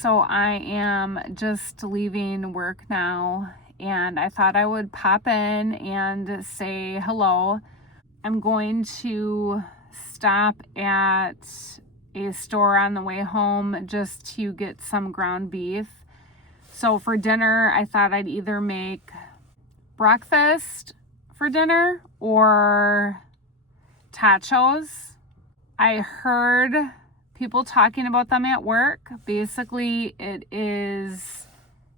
So I am just leaving work now, and I thought I would pop in and say hello. I'm going to stop at a store on the way home just to get some ground beef. So for dinner, I thought I'd either make breakfast for dinner or tachos. I heard people talking about them at work. Basically, it is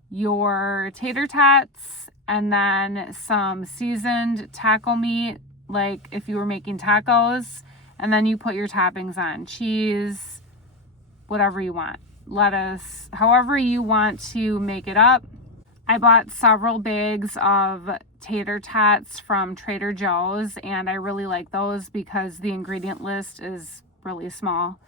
your tater tots and then some seasoned taco meat, like if you were making tacos, and then you put your toppings on cheese, whatever you want, lettuce, however you want to make it up. I bought several bags of tater tots from Trader Joe's, and I really like those because the ingredient list is really small.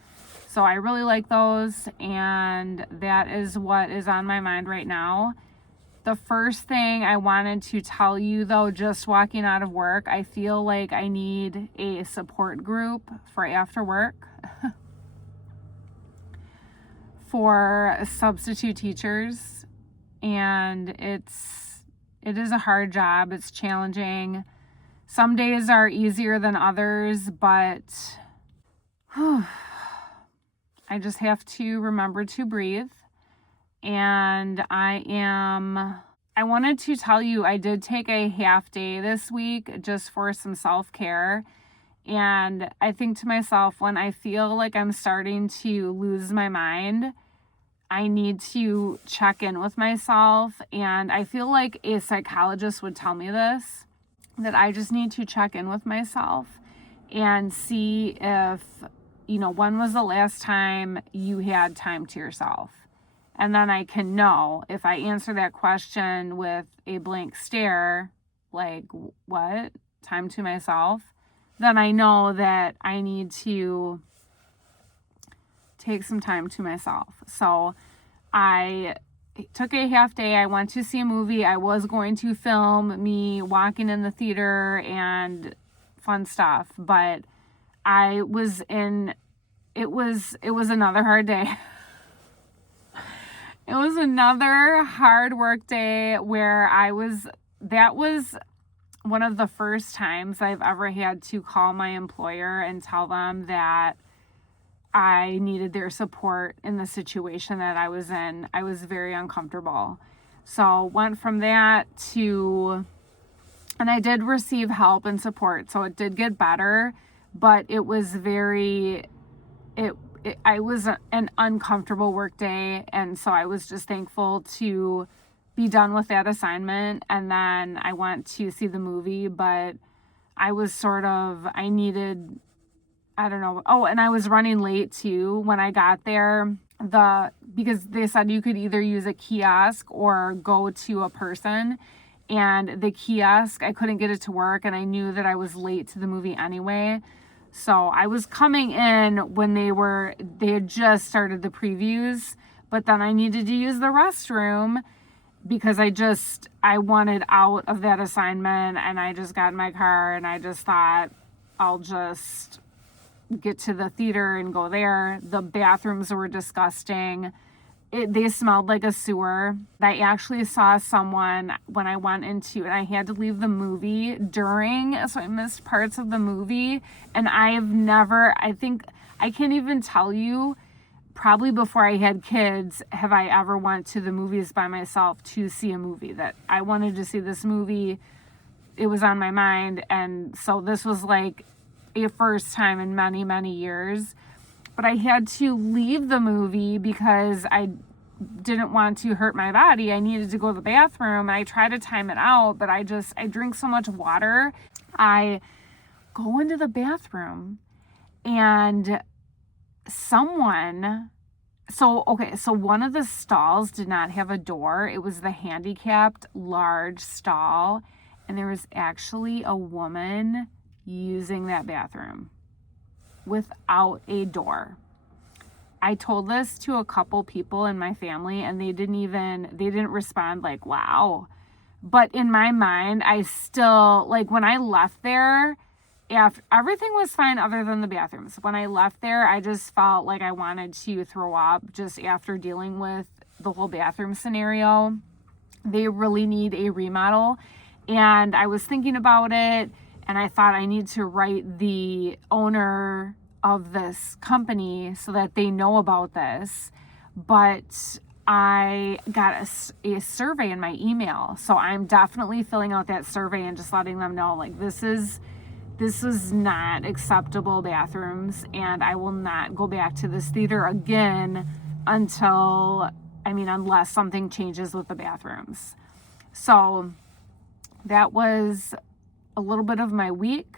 So I really like those, and that is what is on my mind right now. The first thing I wanted to tell you, though, just walking out of work, I feel like I need a support group for after work for substitute teachers. And it is a hard job. It's challenging. Some days are easier than others, but I just have to remember to breathe. And I wanted to tell you, I did take a half day this week just for some self-care. And I think to myself, when I feel like I'm starting to lose my mind, I need to check in with myself. And I feel like a psychologist would tell me this, that I just need to check in with myself and see if, when was the last time you had time to yourself? And then I can know if I answer that question with a blank stare, like, what? Time to myself? Then I know that I need to take some time to myself. So I took a half day. I went to see a movie. I was going to film me walking in the theater and fun stuff, but it was another hard day. It was another hard work day where that was one of the first times I've ever had to call my employer and tell them that I needed their support in the situation that I was in. I was very uncomfortable. So went from that and I did receive help and support. So it did get better, but it was I was an uncomfortable work day, and so I was just thankful to be done with that assignment. And then I went to see the movie, but I was I needed, I don't know. Oh, and I was running late too when I got there. Because they said you could either use a kiosk or go to a person. And the kiosk, I couldn't get it to work, and I knew that I was late to the movie anyway. So I was coming in when they had just started the previews, but then I needed to use the restroom because I wanted out of that assignment, and I just got in my car and I just thought I'll just get to the theater and go there. The bathrooms were disgusting. They smelled like a sewer. I actually saw someone when I went and I had to leave the movie so I missed parts of the movie. And I can't even tell you, probably before I had kids, have I ever went to the movies by myself to see a movie that I wanted to see this movie. It was on my mind. And so this was like a first time in many, many years. But I had to leave the movie because I didn't want to hurt my body. I needed to go to the bathroom, and I tried to time it out, but I drink so much water. I go into the bathroom, and so one of the stalls did not have a door. It was the handicapped large stall, and there was actually a woman using that bathroom without a door. I told this to a couple people in my family, and they didn't respond like, wow. But in my mind, I still, like, when I left there, everything was fine other than the bathrooms. When I left there, I just felt like I wanted to throw up just after dealing with the whole bathroom scenario. They really need a remodel. And I was thinking about it, and I thought I need to write the owner of this company so that they know about this. But I got a survey in my email. So I'm definitely filling out that survey and just letting them know, like, this is not acceptable bathrooms, and I will not go back to this theater again unless something changes with the bathrooms. So that was a little bit of my week,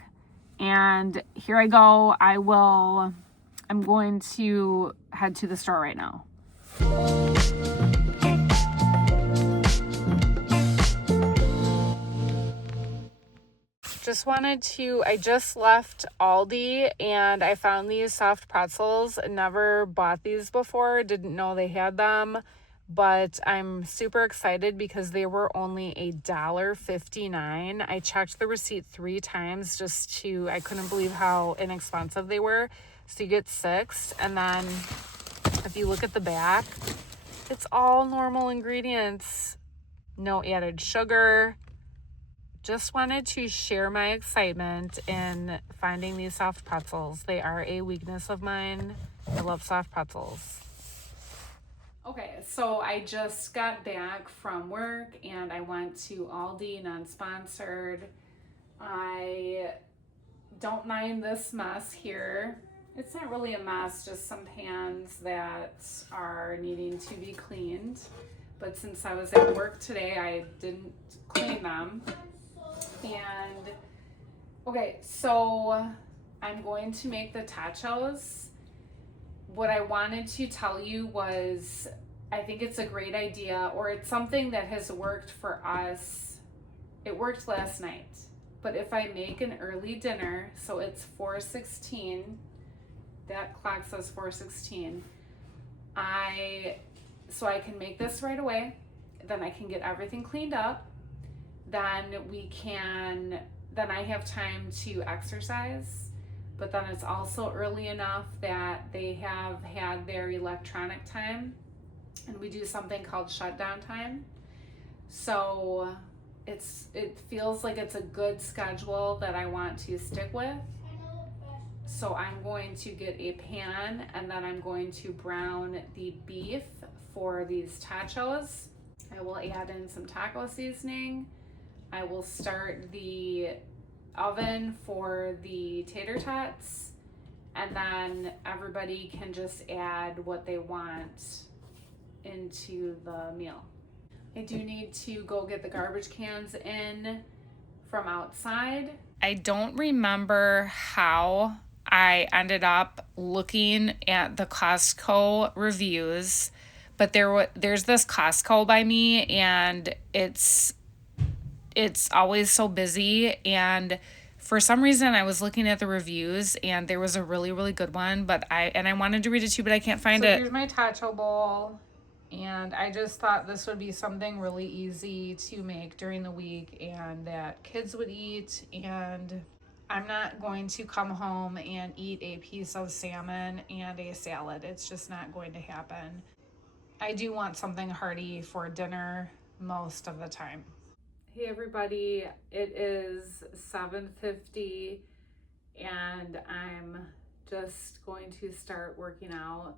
and here I go. I'm going to head to the store right now. I just left Aldi and I found these soft pretzels. Never bought these before, didn't know they had them, but I'm super excited because they were only $1.59. I checked the receipt 3 times I couldn't believe how inexpensive they were. So you get 6, and then if you look at the back, it's all normal ingredients, no added sugar. Just wanted to share my excitement in finding these soft pretzels. They are a weakness of mine. I love soft pretzels. Okay, so I just got back from work and I went to Aldi, non-sponsored. I don't mind this mess here. It's not really a mess, just some pans that are needing to be cleaned. But since I was at work today, I didn't clean them. And okay, so I'm going to make the tachos. What I wanted to tell you was I think it's a great idea, or it's something that has worked for us. It worked last night. But if I make an early dinner, so it's 4:16, that clock says 4:16, so I can make this right away. Then I can get everything cleaned up. Then I have time to exercise, but then it's also early enough that they have had their electronic time, and we do something called shutdown time. So it feels like it's a good schedule that I want to stick with. So I'm going to get a pan, and then I'm going to brown the beef for these tachos. I will add in some taco seasoning. I will start the oven for the tater tots, and then everybody can just add what they want into the meal. I do need to go get the garbage cans in from outside. I don't remember how I ended up looking at the Costco reviews, but there's this Costco by me, and it's always so busy, and for some reason I was looking at the reviews and there was a really, really good one, but I wanted to read it too, but I can't find it. So here's my tacho bowl, and I just thought this would be something really easy to make during the week and that kids would eat, and I'm not going to come home and eat a piece of salmon and a salad. It's just not going to happen. I do want something hearty for dinner most of the time. Hey everybody, it is 7:50 and I'm just going to start working out.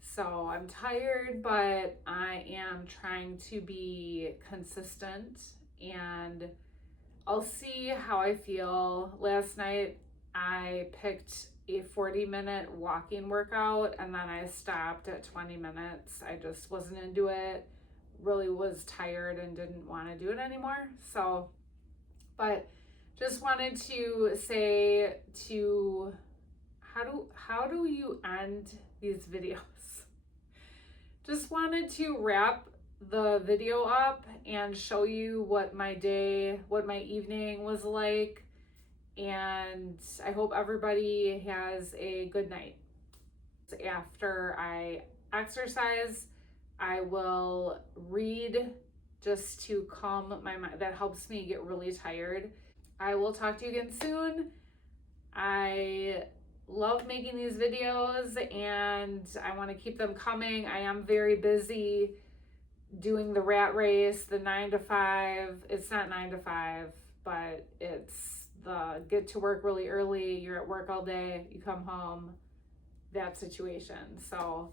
So I'm tired, but I am trying to be consistent, and I'll see how I feel. Last night I picked a 40-minute walking workout, and then I stopped at 20 minutes. I just wasn't into it. Really was tired and didn't want to do it anymore. So, but just wanted to say how do you end these videos? Just wanted to wrap the video up and show you what my evening was like, and I hope everybody has a good night. After I exercise, I will read just to calm my mind. That helps me get really tired. I will talk to you again soon. I love making these videos and I want to keep them coming. I am very busy doing the rat race, the 9 to 5. It's not 9 to 5, but it's the get to work really early. You're at work all day, you come home, that situation. So